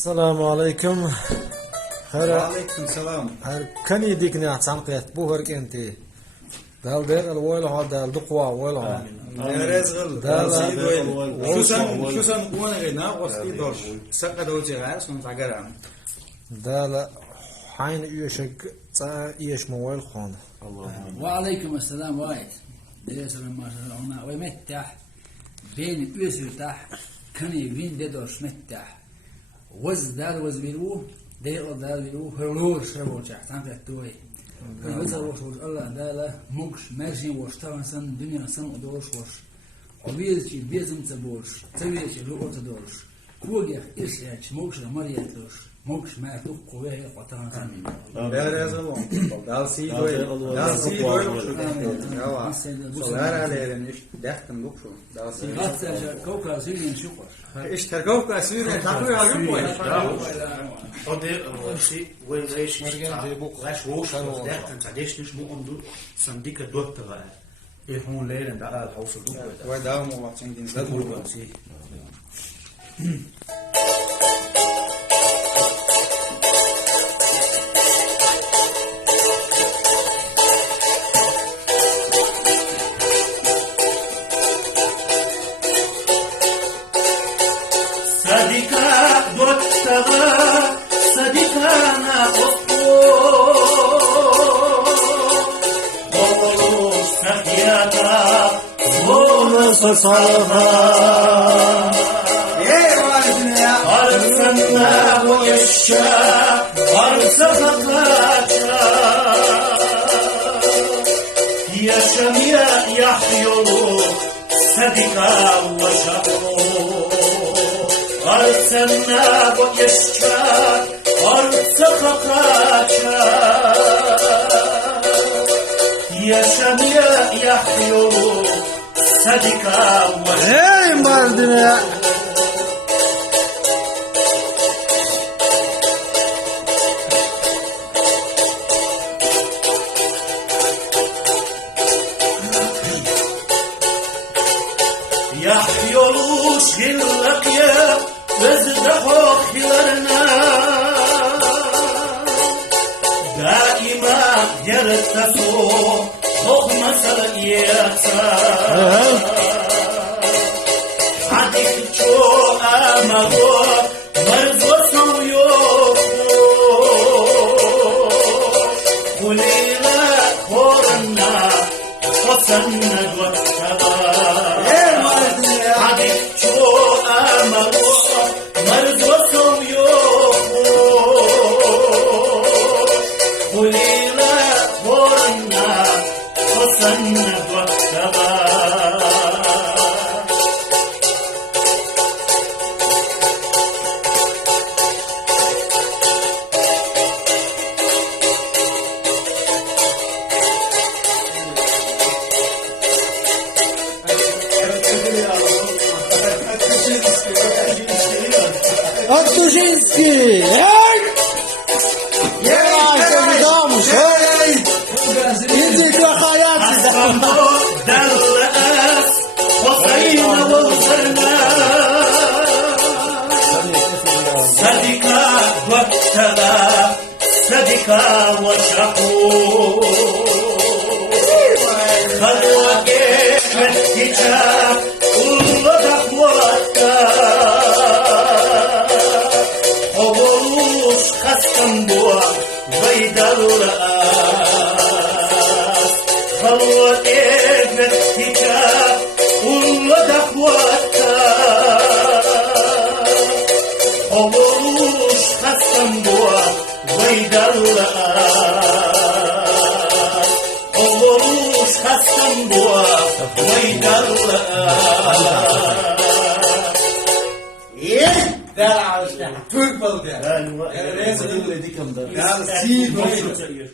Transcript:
Assalamu alaikum. وعليكم السلام. Her kan yedikni atsanqiyat bu harkenti. Dal der al wal hada duqwa wal hada. رزغل شو سن قوانا غينا وسطي دوش سقى دوجي غاس ونتعقران Dal hayn yeshik tsa yesh mawal khon. وعليكم السلام وايد درس ما شاء الله ومتح بين يسرتح كان يبين ددوش متح وز دار وز بيرو دار بيرو هرور شربو تحت عم تحتوي وز وش الله دالا مكش ماشي وش طبعا سن دنيا سن ودوش وش وبيزي بيزم تبوش تبيش لو تدوش كوجه إيش مكش مريتوش مكش ما تقوى قطعا سن رزغل دال سي دوي صغار عليه مش دختم بكشو دال سي حتى كوكا زين شكر ايش تركوك اسير تقوي عليكم Ode si وين ايش غاش وش دختم تعديش مش مو عنده صنديق الدكتور ايه هون ليلة ده على الحوص الدكتور وداهم وقتين دين ده بقول سي Hey mardine. يحيولوش هالأقيا وزدحوا خيارنا دائما يرتسوا خخمة سرقياتا عدك جو أمغو مرزو سويوكو قليلا كورنا وصلنا دوكتبا Подпишитесь! Иди к хаяти! صديقا وشقو خلوك محتجا والله دخوتك قبولوش خسكن بوا ويدر رأس خلوك محتجا والله دخوتك قبولوش خسكن بوا ويدر رأس قبولوش خسكن بوا ويدر Türk balığı. رأس Rezgıl dedik amda. Dal si doy.